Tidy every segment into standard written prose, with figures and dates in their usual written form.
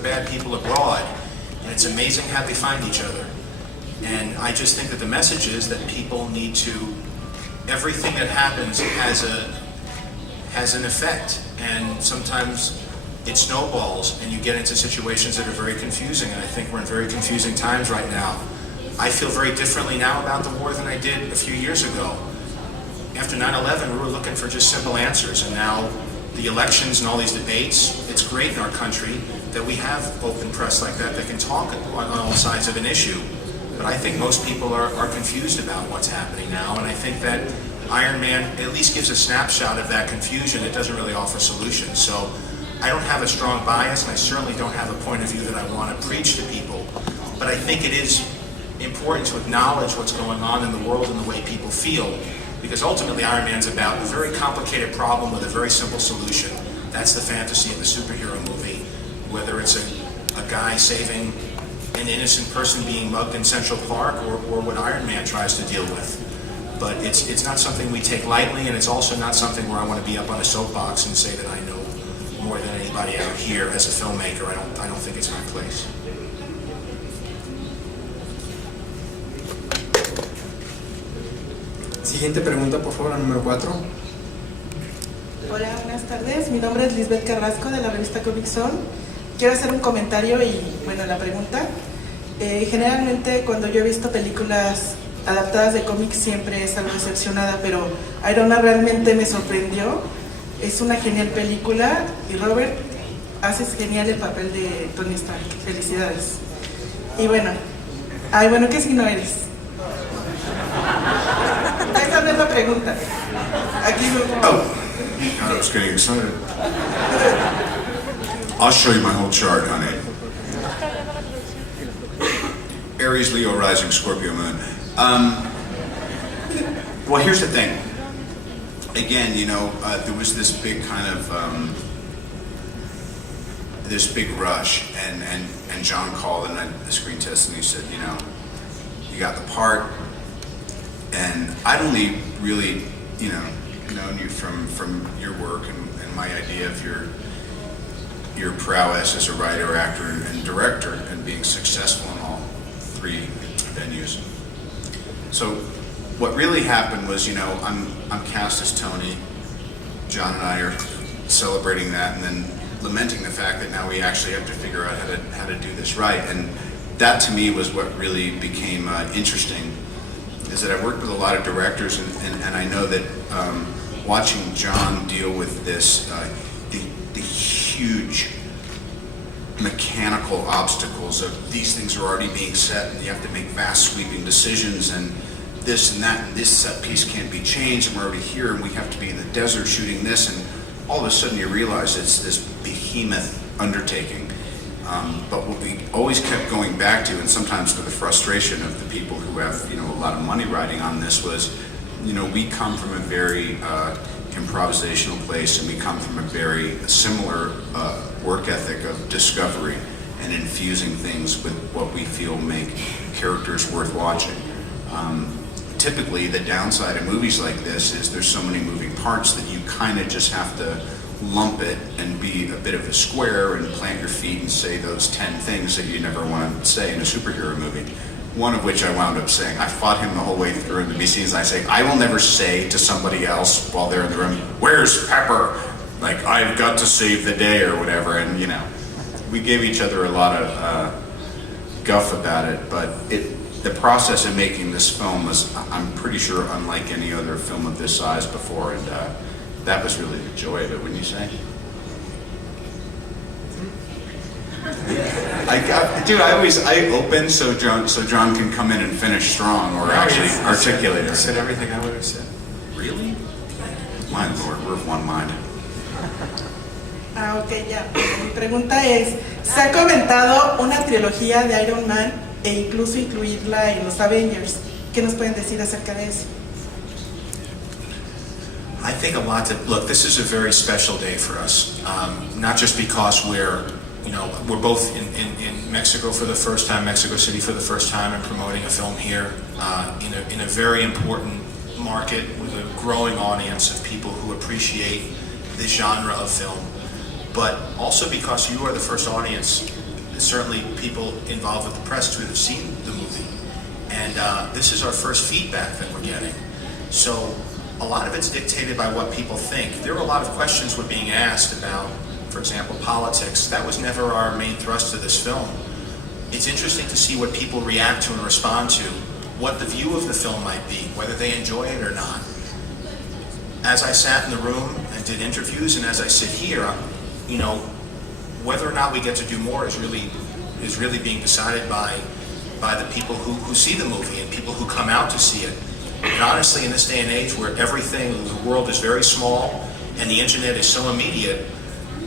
bad people abroad, and it's amazing how they find each other. And I just think that the message is that people need to, everything that happens has an effect, and sometimes it snowballs and you get into situations that are very confusing, and I think we're in very confusing times right now. I feel very differently now about the war than I did a few years ago. After 9/11, we were looking for just simple answers, and now the elections and all these debates, it's great in our country that we have open press like that can talk on all sides of an issue. But I think most people are confused about what's happening now, and I think that Iron Man at least gives a snapshot of that confusion. It doesn't really offer solutions. So I don't have a strong bias, and I certainly don't have a point of view that I want to preach to people. But I think it is important to acknowledge what's going on in the world and the way people feel, because ultimately Iron Man's about a very complicated problem with a very simple solution. That's the fantasy of the superhero movie, whether it's a guy saving an innocent person being mugged in Central Park or what Iron Man tries to deal with. But it's not something we take lightly, and it's also not something where I want to be up on a soapbox and say that I know more than anybody out here as a filmmaker. I don't think it's my place. Siguiente pregunta, por favor, la número 4. Hola, buenas tardes. Mi nombre es Lisbeth Carrasco de la revista Comic Zone. Quiero hacer un comentario y, bueno, la pregunta. Generalmente cuando yo he visto películas adaptadas de cómics siempre es algo decepcionada, pero Iron Man realmente me sorprendió. Es una genial película y Robert, haces genial el papel de Tony Stark. Felicidades. Y bueno, ¿qué signo eres? Esa no es la pregunta. Aquí God, I was getting excited. I'll show you my whole chart, honey. Aries, Leo, Rising, Scorpio, Moon. Well, here's the thing. Again, there was this big kind of this big rush, and John called and the screen test, and he said, you got the part. And I'd only really, known you from your work and my idea of your prowess as a writer, actor, and director, and being successful in all three venues. So what really happened was, I'm cast as Tony. John and I are celebrating that, and then lamenting the fact that now we actually have to figure out how to do this right. And that to me was what really became interesting. Is that I worked with a lot of directors, and I know that watching John deal with this, the huge mechanical obstacles of these things are already being set, and you have to make vast sweeping decisions, and this and that, and this set piece can't be changed, and we're already here, and we have to be in the desert shooting this, and all of a sudden you realize it's this behemoth undertaking. But what we always kept going back to, and sometimes to the frustration of the people who have a lot of money riding on this, was we come from a very improvisational place, and we come from a very similar work ethic of discovery and infusing things with what we feel make characters worth watching. Typically, the downside of movies like this is there's so many moving parts that you kind of just have to lump it and be a bit of a square and plant your feet and say those 10 things that you never want to say in a superhero movie. One of which I wound up saying. I fought him the whole way through in the BCs. I say, I will never say to somebody else while they're in the room, "Where's Pepper?" Like, I've got to save the day or whatever. And we gave each other a lot of guff about it, but the process of making this film was, I'm pretty sure, unlike any other film of this size before, and that was really the joy of it, wouldn't you say? I open so John can come in and finish strong, or actually articulate it. I said everything I would have said. Really? My Lord, we're of one mind. Ok, ya. Mi pregunta es, ¿se ha comentado una trilogía de Iron Man e incluso incluirla en los Avengers? ¿Qué nos pueden decir acerca de eso? I think a lot look, this is a very special day for us. Not just because we're both in Mexico for the first time, Mexico City for the first time, and promoting a film here in a very important market with a growing audience of people who appreciate this genre of film. but also because you are the first audience certainly people involved with the press who have seen the movie. And this is our first feedback that we're getting. So a lot of it's dictated by what people think. There were a lot of questions were being asked about, for example, politics. That was never our main thrust of this film. It's interesting to see what people react to and respond to, what the view of the film might be, whether they enjoy it or not. As I sat in the room and did interviews, and as I sit here, you know, whether or not we get to do more is really being decided by the people who see the movie and people who come out to see it. And honestly, in this day and age where everything, the world is very small and the internet is so immediate,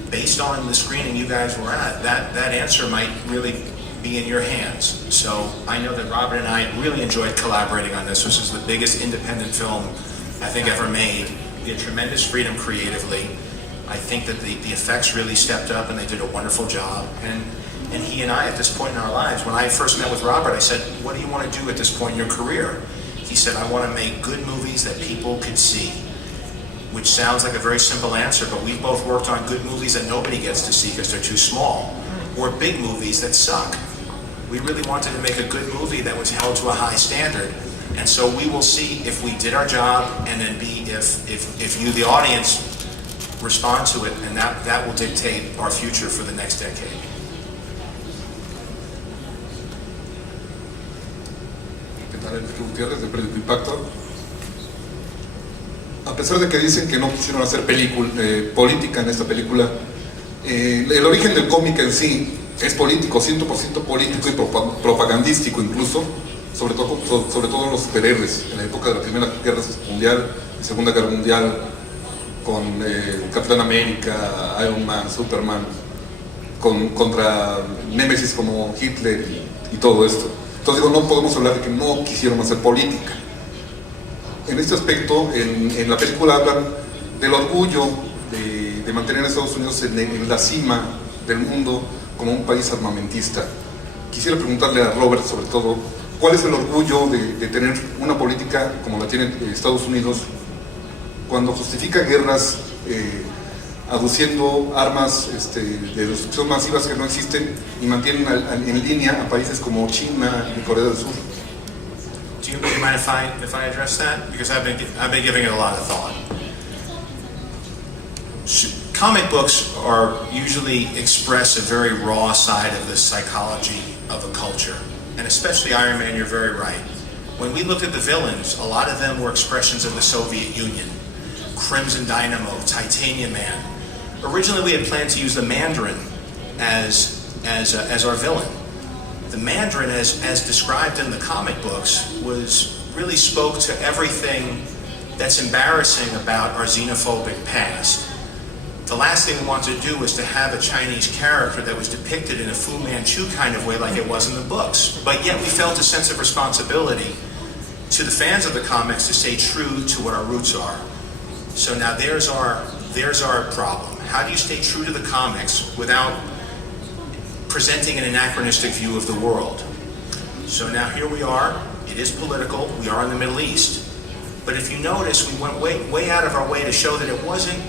based on the screening you guys were at, that answer might really be in your hands. So I know that Robert and I really enjoyed collaborating on this. This is the biggest independent film I think ever made. We had tremendous freedom creatively. I think that the effects really stepped up and they did a wonderful job. And he and I, at this point in our lives, when I first met with Robert, I said, what do you want to do at this point in your career? He said, I want to make good movies that people could see. Which sounds like a very simple answer, but we've both worked on good movies that nobody gets to see because they're too small, or big movies that suck. We really wanted to make a good movie that was held to a high standard, and so we will see if we did our job, and then if you, the audience, respond to it, and that will dictate our future for the next decade. ¿Qué tal, Enrique Gutiérrez, de Periódico Impacto? A pesar de que dicen que no quisieron hacer política en esta película, el origen del cómic en sí es político, 100% político y propagandístico incluso, sobre todo los superhéroes, en la época de la Primera Guerra Mundial y Segunda Guerra Mundial, con Capitán América, Iron Man, Superman, contra némesis como Hitler y todo esto. Entonces digo, no podemos hablar de que no quisieron hacer política. En este aspecto, en la película hablan del orgullo de mantener a Estados Unidos en la cima del mundo como un país armamentista. Quisiera preguntarle a Robert, sobre todo, ¿cuál es el orgullo de tener una política como la tiene Estados Unidos cuando justifica guerras aduciendo armas de destrucción masivas que no existen y mantienen en línea a países como China y Corea del Sur? Do you mind if I address that? Because I've been giving it a lot of thought. Comic books are usually express a very raw side of the psychology of a culture, and especially Iron Man. You're very right. When we looked at the villains, a lot of them were expressions of the Soviet Union. Crimson Dynamo, Titanium Man. Originally, we had planned to use the Mandarin as our villain. The Mandarin, as described in the comic books, really spoke to everything that's embarrassing about our xenophobic past. The last thing we wanted to do was to have a Chinese character that was depicted in a Fu Manchu kind of way like it was in the books. But yet we felt a sense of responsibility to the fans of the comics to stay true to what our roots are. So now there's our problem. How do you stay true to the comics without presenting an anachronistic view of the world? So now here we are. It is political. We are in the Middle East. But if you notice, we went way out of our way to show that it wasn't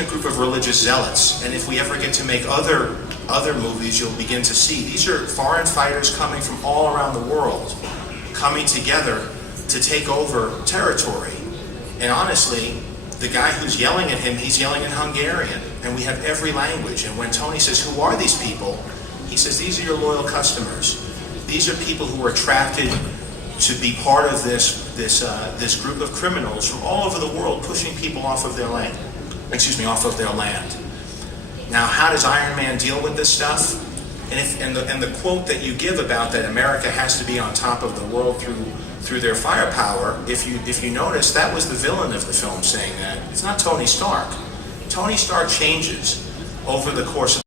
a group of religious zealots. And if we ever get to make other movies, you'll begin to see these are foreign fighters coming from all around the world, coming together to take over territory. And honestly, the guy who's yelling at him, he's yelling in Hungarian, and we have every language. And when Tony says, "Who are these people?" he says, "These are your loyal customers. These are people who are attracted to be part of this group of criminals from all over the world, pushing people off of their land. Off of their land." Now, how does Iron Man deal with this stuff? And the quote that you give about that America has to be on top of the world through their firepower, if you notice, that was the villain of the film saying that. It's not Tony Stark. Tony Stark changes over the course of